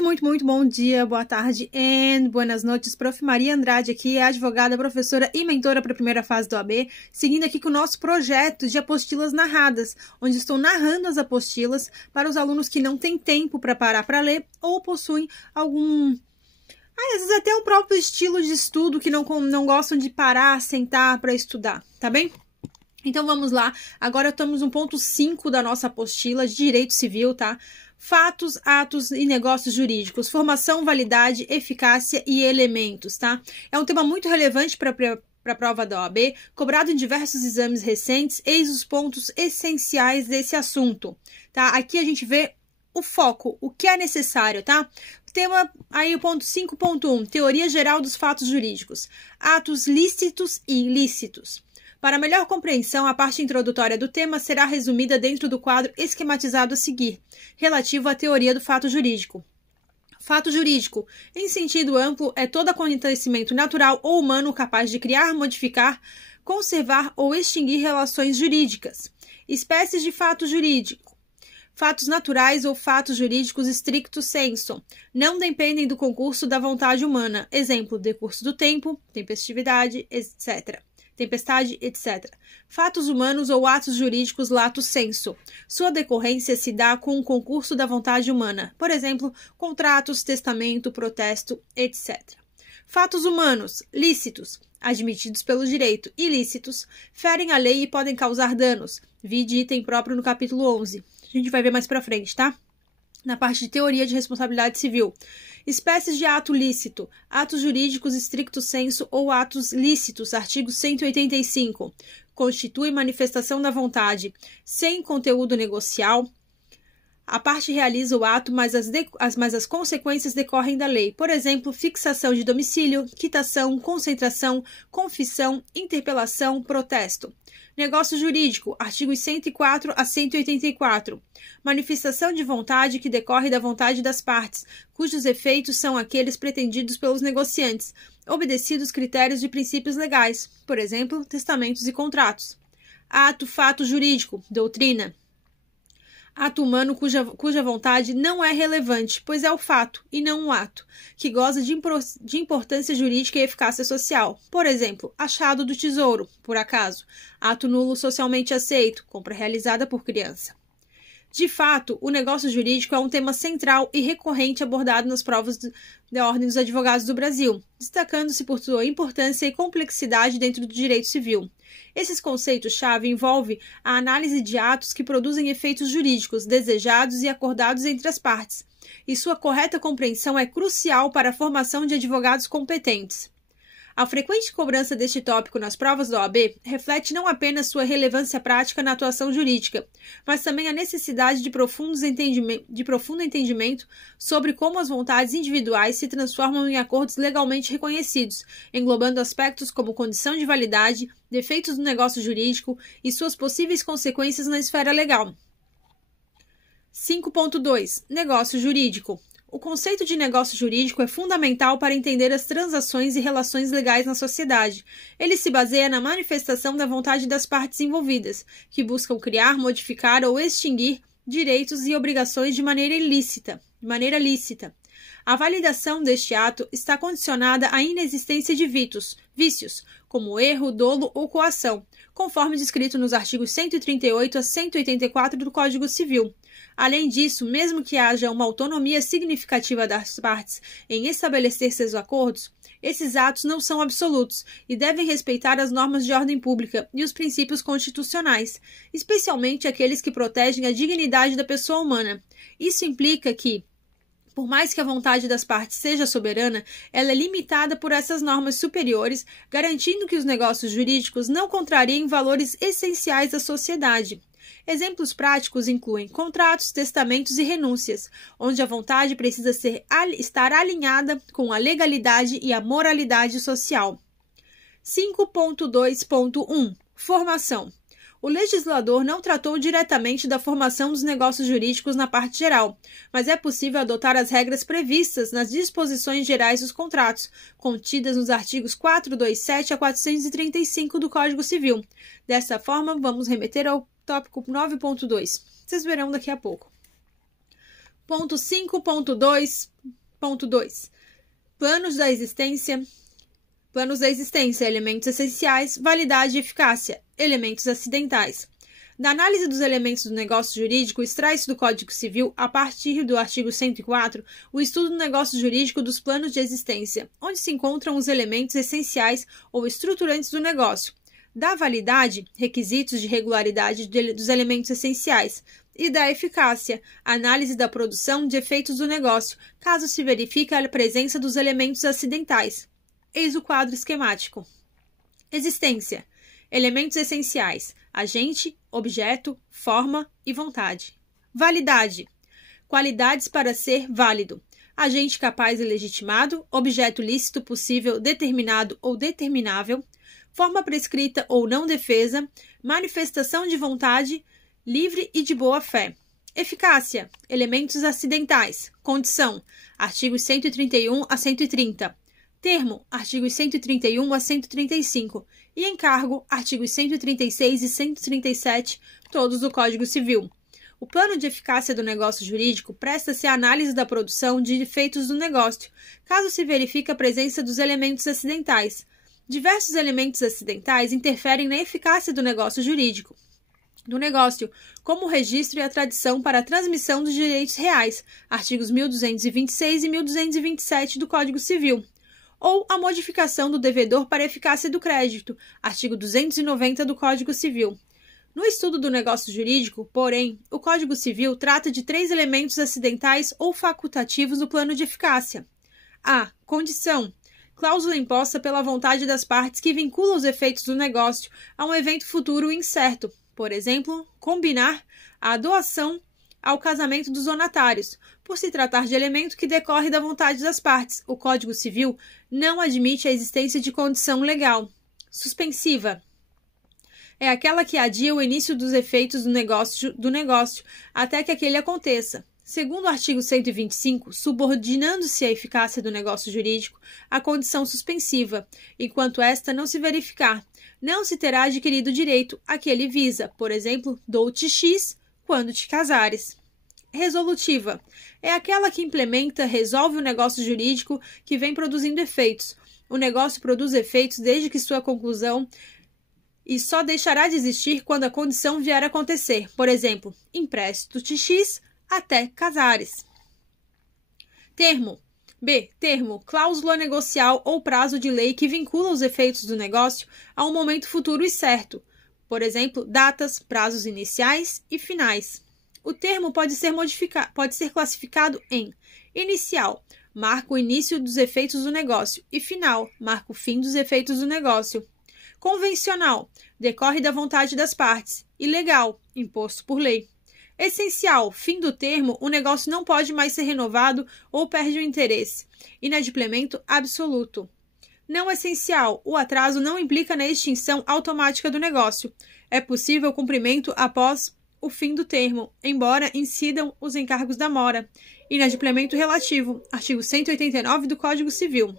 Muito bom dia, boa tarde e buenas noites. Prof. Maria Andrade aqui, é advogada, professora e mentora para a primeira fase do OAB, seguindo aqui com o nosso projeto de apostilas narradas, onde estou narrando as apostilas para os alunos que não têm tempo para parar para ler ou possuem algum... às vezes até o próprio estilo de estudo que não gostam de parar, sentar para estudar, tá bem? Então vamos lá, agora estamos no ponto 5 da nossa apostila de Direito Civil, tá? Fatos, atos e negócios jurídicos, formação, validade, eficácia e elementos, tá? É um tema muito relevante para a prova da OAB, cobrado em diversos exames recentes, eis os pontos essenciais desse assunto, tá? Aqui a gente vê o foco, o que é necessário, tá? Tema aí o ponto 5.1, teoria geral dos fatos jurídicos, atos lícitos e ilícitos. Para melhor compreensão, a parte introdutória do tema será resumida dentro do quadro esquematizado a seguir, relativo à teoria do fato jurídico. Fato jurídico, em sentido amplo, é todo acontecimento natural ou humano capaz de criar, modificar, conservar ou extinguir relações jurídicas. Espécies de fato jurídico. Fatos naturais ou fatos jurídicos stricto sensu não dependem do concurso da vontade humana. Exemplo, decurso do tempo, tempestividade, etc. Tempestade, etc. Fatos humanos ou atos jurídicos lato sensu. Sua decorrência se dá com o concurso da vontade humana. Por exemplo, contratos, testamento, protesto, etc. Fatos humanos, lícitos, admitidos pelo direito, ilícitos, ferem a lei e podem causar danos. Vide item próprio no capítulo 11. A gente vai ver mais pra frente, tá? Na parte de teoria de responsabilidade civil. Espécies de ato lícito, atos jurídicos stricto sensu ou atos lícitos, artigo 185. Constitui manifestação da vontade sem conteúdo negocial. A parte realiza o ato, mas as consequências decorrem da lei. Por exemplo, fixação de domicílio, quitação, concentração, confissão, interpelação, protesto. Negócio jurídico, artigos 104 a 184. Manifestação de vontade que decorre da vontade das partes, cujos efeitos são aqueles pretendidos pelos negociantes, obedecidos critérios de princípios legais, por exemplo, testamentos e contratos. Ato, fato jurídico, doutrina. Ato humano cuja vontade não é relevante, pois é o fato, e não um ato, que goza de importância jurídica e eficácia social. Por exemplo, achado do tesouro, por acaso. Ato nulo socialmente aceito, compra realizada por criança. De fato, o negócio jurídico é um tema central e recorrente abordado nas provas da Ordem dos Advogados do Brasil, destacando-se por sua importância e complexidade dentro do direito civil. Esses conceitos-chave envolvem a análise de atos que produzem efeitos jurídicos desejados e acordados entre as partes, e sua correta compreensão é crucial para a formação de advogados competentes. A frequente cobrança deste tópico nas provas da OAB reflete não apenas sua relevância prática na atuação jurídica, mas também a necessidade de profundo entendimento sobre como as vontades individuais se transformam em acordos legalmente reconhecidos, englobando aspectos como condição de validade, defeitos do negócio jurídico e suas possíveis consequências na esfera legal. 5.2. Negócio jurídico. O conceito de negócio jurídico é fundamental para entender as transações e relações legais na sociedade. Ele se baseia na manifestação da vontade das partes envolvidas, que buscam criar, modificar ou extinguir direitos e obrigações de maneira lícita. A validação deste ato está condicionada à inexistência de vícios, como erro, dolo ou coação, conforme descrito nos artigos 138 a 184 do Código Civil. Além disso, mesmo que haja uma autonomia significativa das partes em estabelecer seus acordos, esses atos não são absolutos e devem respeitar as normas de ordem pública e os princípios constitucionais, especialmente aqueles que protegem a dignidade da pessoa humana. Isso implica que, por mais que a vontade das partes seja soberana, ela é limitada por essas normas superiores, garantindo que os negócios jurídicos não contrariem valores essenciais da sociedade. Exemplos práticos incluem contratos, testamentos e renúncias, onde a vontade precisa estar alinhada com a legalidade e a moralidade social. 5.2.1 Formação. O legislador não tratou diretamente da formação dos negócios jurídicos na parte geral, mas é possível adotar as regras previstas nas disposições gerais dos contratos, contidas nos artigos 427 a 435 do Código Civil. Dessa forma, vamos remeter ao tópico 9.2. Vocês verão daqui a pouco. Ponto 5.2.2. Planos da existência, elementos essenciais, validade e eficácia, elementos acidentais. Da análise dos elementos do negócio jurídico, extrai-se do Código Civil, a partir do artigo 104, o estudo do negócio jurídico dos planos de existência, onde se encontram os elementos essenciais ou estruturantes do negócio. Da validade, requisitos de regularidade dos elementos essenciais. E da eficácia, análise da produção de efeitos do negócio, caso se verifique a presença dos elementos acidentais. Eis o quadro esquemático. Existência. Elementos essenciais: agente, objeto, forma e vontade. Validade. Qualidades para ser válido: agente capaz e legitimado, objeto lícito, possível, determinado ou determinável, forma prescrita ou não defesa, manifestação de vontade, livre e de boa fé. Eficácia. Elementos acidentais. Condição. Artigos 131 a 130. Termo. Artigos 131 a 135. E encargo. Artigos 136 e 137, todos do Código Civil. O plano de eficácia do negócio jurídico presta-se à análise da produção de efeitos do negócio, caso se verifique a presença dos elementos acidentais. Diversos elementos acidentais interferem na eficácia do negócio jurídico. Como o registro e a tradição para a transmissão dos direitos reais, artigos 1226 e 1227 do Código Civil, ou a modificação do devedor para a eficácia do crédito, artigo 290 do Código Civil. No estudo do negócio jurídico, porém, o Código Civil trata de 3 elementos acidentais ou facultativos do plano de eficácia. A. Condição. Cláusula imposta pela vontade das partes que vincula os efeitos do negócio a um evento futuro incerto. Por exemplo, combinar a doação ao casamento dos donatários. Por se tratar de elemento que decorre da vontade das partes, o Código Civil não admite a existência de condição legal. Suspensiva. É aquela que adia o início dos efeitos do negócio até que aquele aconteça. Segundo o artigo 125, subordinando-se à eficácia do negócio jurídico à condição suspensiva, enquanto esta não se verificar, não se terá adquirido direito a que ele visa, por exemplo, dou-te X quando te casares. Resolutiva. É aquela que resolve o negócio jurídico que vem produzindo efeitos. O negócio produz efeitos desde que sua conclusão e só deixará de existir quando a condição vier a acontecer. Por exemplo, empresto-te X até casares. Termo. B. Termo. Cláusula negocial ou prazo de lei que vincula os efeitos do negócio a um momento futuro e certo. Por exemplo, datas, prazos iniciais e finais. O termo pode ser classificado em inicial, marca o início dos efeitos do negócio, e final, marca o fim dos efeitos do negócio. Convencional, decorre da vontade das partes. E legal, imposto por lei. Essencial, fim do termo, o negócio não pode mais ser renovado ou perde o interesse. Inadimplemento absoluto. Não essencial, o atraso não implica na extinção automática do negócio. É possível o cumprimento após o fim do termo, embora incidam os encargos da mora. Inadimplemento relativo, artigo 189 do Código Civil.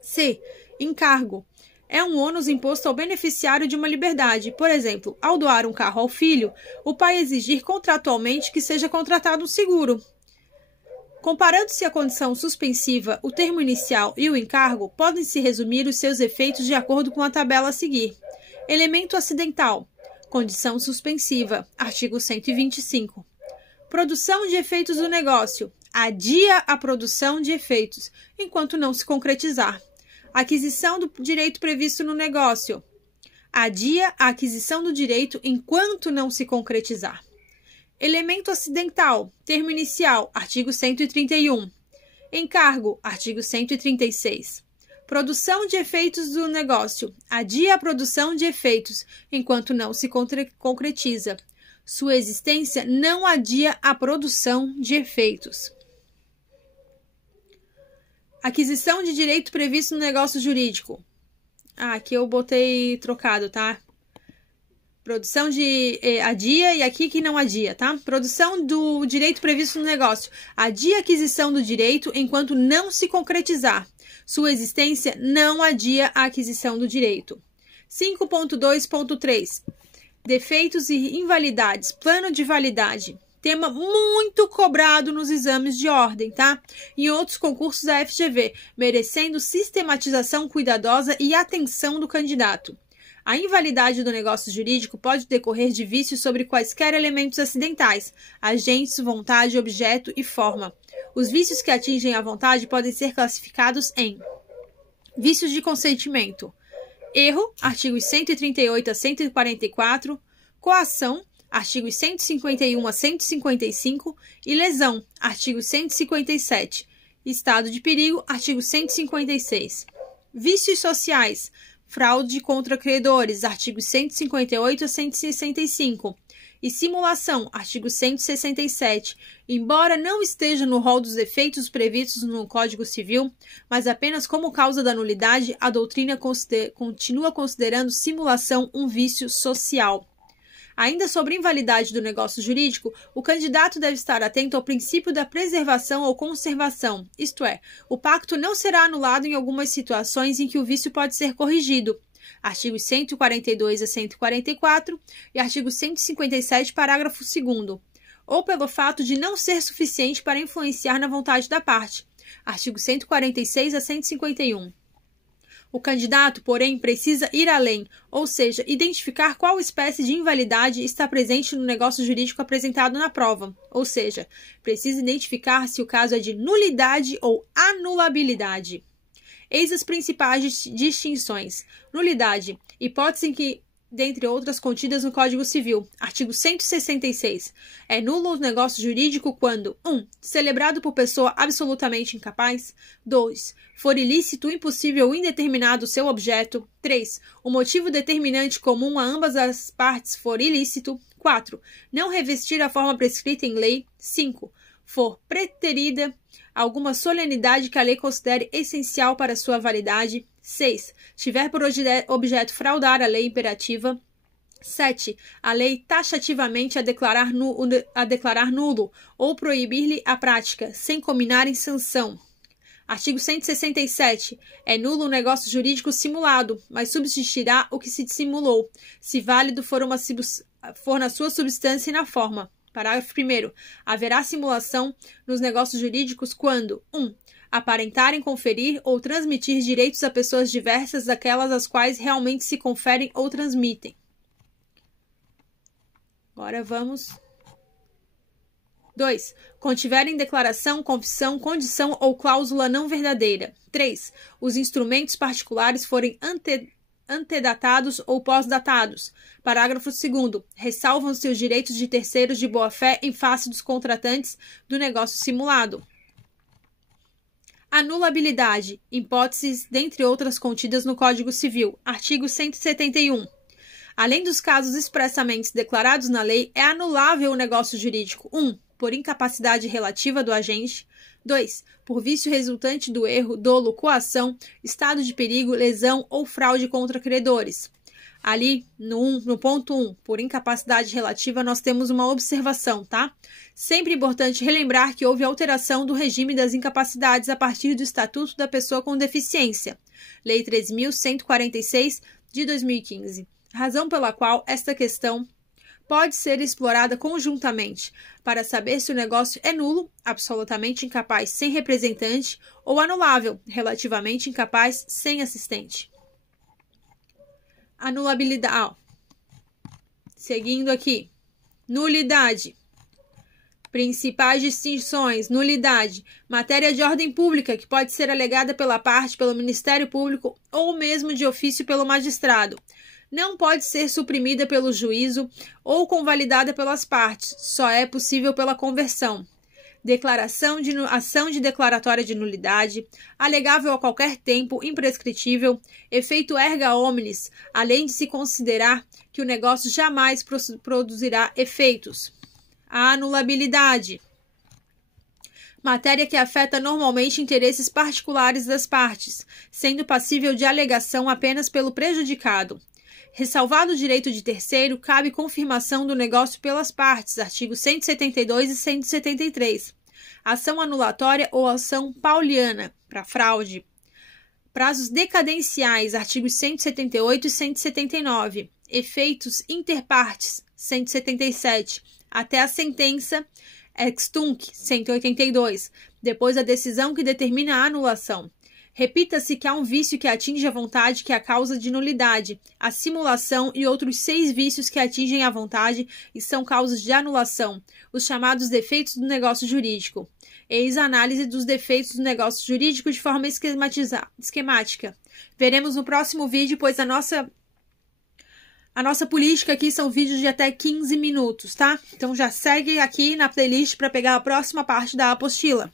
C. Encargo. É um ônus imposto ao beneficiário de uma liberdade. Por exemplo, ao doar um carro ao filho, o pai exigir contratualmente que seja contratado um seguro. Comparando-se à condição suspensiva, o termo inicial e o encargo podem se resumir os seus efeitos de acordo com a tabela a seguir. Elemento acidental. Condição suspensiva. Artigo 125. Produção de efeitos do negócio. Adia a produção de efeitos, enquanto não se concretizar. Aquisição do direito previsto no negócio. Adia a aquisição do direito enquanto não se concretizar. Elemento acidental. Termo inicial. Artigo 131. Encargo. Artigo 136. Produção de efeitos do negócio. Adia a produção de efeitos enquanto não se concretiza. Sua existência não adia a produção de efeitos. Aquisição de direito previsto no negócio jurídico. Aqui eu botei trocado, tá? Produção de adia e aqui que não adia, tá? Produção do direito previsto no negócio. Adia a aquisição do direito enquanto não se concretizar. Sua existência não adia a aquisição do direito. 5.2.3. Defeitos e invalidades. Plano de validade. Tema muito cobrado nos exames de ordem, tá? Em outros concursos da FGV, merecendo sistematização cuidadosa e atenção do candidato. A invalidade do negócio jurídico pode decorrer de vícios sobre quaisquer elementos acidentais, agentes, vontade, objeto e forma. Os vícios que atingem a vontade podem ser classificados em vícios de consentimento, erro, artigos 138 a 144, coação, artigos 151 a 155 e lesão, artigo 157, estado de perigo, artigo 156. Vícios sociais, fraude contra credores, artigos 158 a 165. E simulação, artigo 167. Embora não esteja no rol dos efeitos previstos no Código Civil, mas apenas como causa da nulidade, a doutrina continua considerando simulação um vício social. Ainda sobre invalidade do negócio jurídico, o candidato deve estar atento ao princípio da preservação ou conservação, isto é, o pacto não será anulado em algumas situações em que o vício pode ser corrigido. Artigos 142 a 144 e artigo 157, parágrafo 2º, ou pelo fato de não ser suficiente para influenciar na vontade da parte. Artigo 146 a 151. O candidato, porém, precisa ir além, ou seja, identificar qual espécie de invalidade está presente no negócio jurídico apresentado na prova, ou seja, precisa identificar se o caso é de nulidade ou anulabilidade. Eis as principais distinções. Nulidade, hipótese em que, dentre outras contidas no Código Civil, artigo 166, é nulo o negócio jurídico quando 1. Celebrado por pessoa absolutamente incapaz. 2. For ilícito, impossível ou indeterminado seu objeto. 3. O motivo determinante comum a ambas as partes for ilícito. 4. Não revestir a forma prescrita em lei. 5. For preterida alguma solenidade que a lei considere essencial para sua validade. 6. Tiver por objeto fraudar a lei imperativa. 7. A lei taxativamente a declarar nulo ou proibir-lhe a prática, sem combinar em sanção. Artigo 167. É nulo o negócio jurídico simulado, mas subsistirá o que se dissimulou, se válido for na sua substância e na forma. Parágrafo 1º. Haverá simulação nos negócios jurídicos quando 1. Aparentarem conferir ou transmitir direitos a pessoas diversas daquelas às quais realmente se conferem ou transmitem. Agora vamos. 2. Contiverem declaração, confissão, condição ou cláusula não verdadeira. 3. Os instrumentos particulares forem antedatados ou pós-datados. Parágrafo 2º. Ressalvam-se os direitos de terceiros de boa-fé em face dos contratantes do negócio simulado. Anulabilidade. Hipóteses, dentre outras contidas no Código Civil. Artigo 171. Além dos casos expressamente declarados na lei, é anulável o negócio jurídico. 1. Por incapacidade relativa do agente. 2. Por vício resultante do erro, dolo, coação, estado de perigo, lesão ou fraude contra credores. Ali, no ponto 1, por incapacidade relativa, nós temos uma observação, tá? Sempre importante relembrar que houve alteração do regime das incapacidades a partir do Estatuto da Pessoa com Deficiência, Lei 13.146, de 2015, razão pela qual esta questão pode ser explorada conjuntamente para saber se o negócio é nulo, absolutamente incapaz sem representante, ou anulável, relativamente incapaz sem assistente. Anulabilidade. Seguindo aqui. Nulidade. Principais distinções. Nulidade. Matéria de ordem pública que pode ser alegada pela parte, pelo Ministério Público ou mesmo de ofício pelo magistrado. Não pode ser suprimida pelo juízo ou convalidada pelas partes. Só é possível pela conversão. Ação de declaratória de nulidade, alegável a qualquer tempo, imprescritível, efeito erga omnes, além de se considerar que o negócio jamais produzirá efeitos. A anulabilidade. Matéria que afeta normalmente interesses particulares das partes, sendo passível de alegação apenas pelo prejudicado. Ressalvado o direito de terceiro, cabe confirmação do negócio pelas partes, artigos 172 e 173. Ação anulatória ou ação pauliana, para fraude. Prazos decadenciais, artigos 178 e 179. Efeitos interpartes, 177. até a sentença ex tunc 182, depois a decisão que determina a anulação. Repita-se que há um vício que atinge a vontade, que é a causa de nulidade, a simulação e outros 6 vícios que atingem a vontade e são causas de anulação, os chamados defeitos do negócio jurídico. Eis a análise dos defeitos do negócio jurídico de forma esquemática. Veremos no próximo vídeo, pois a nossa política aqui são vídeos de até 15 minutos, tá? Então já segue aqui na playlist para pegar a próxima parte da apostila.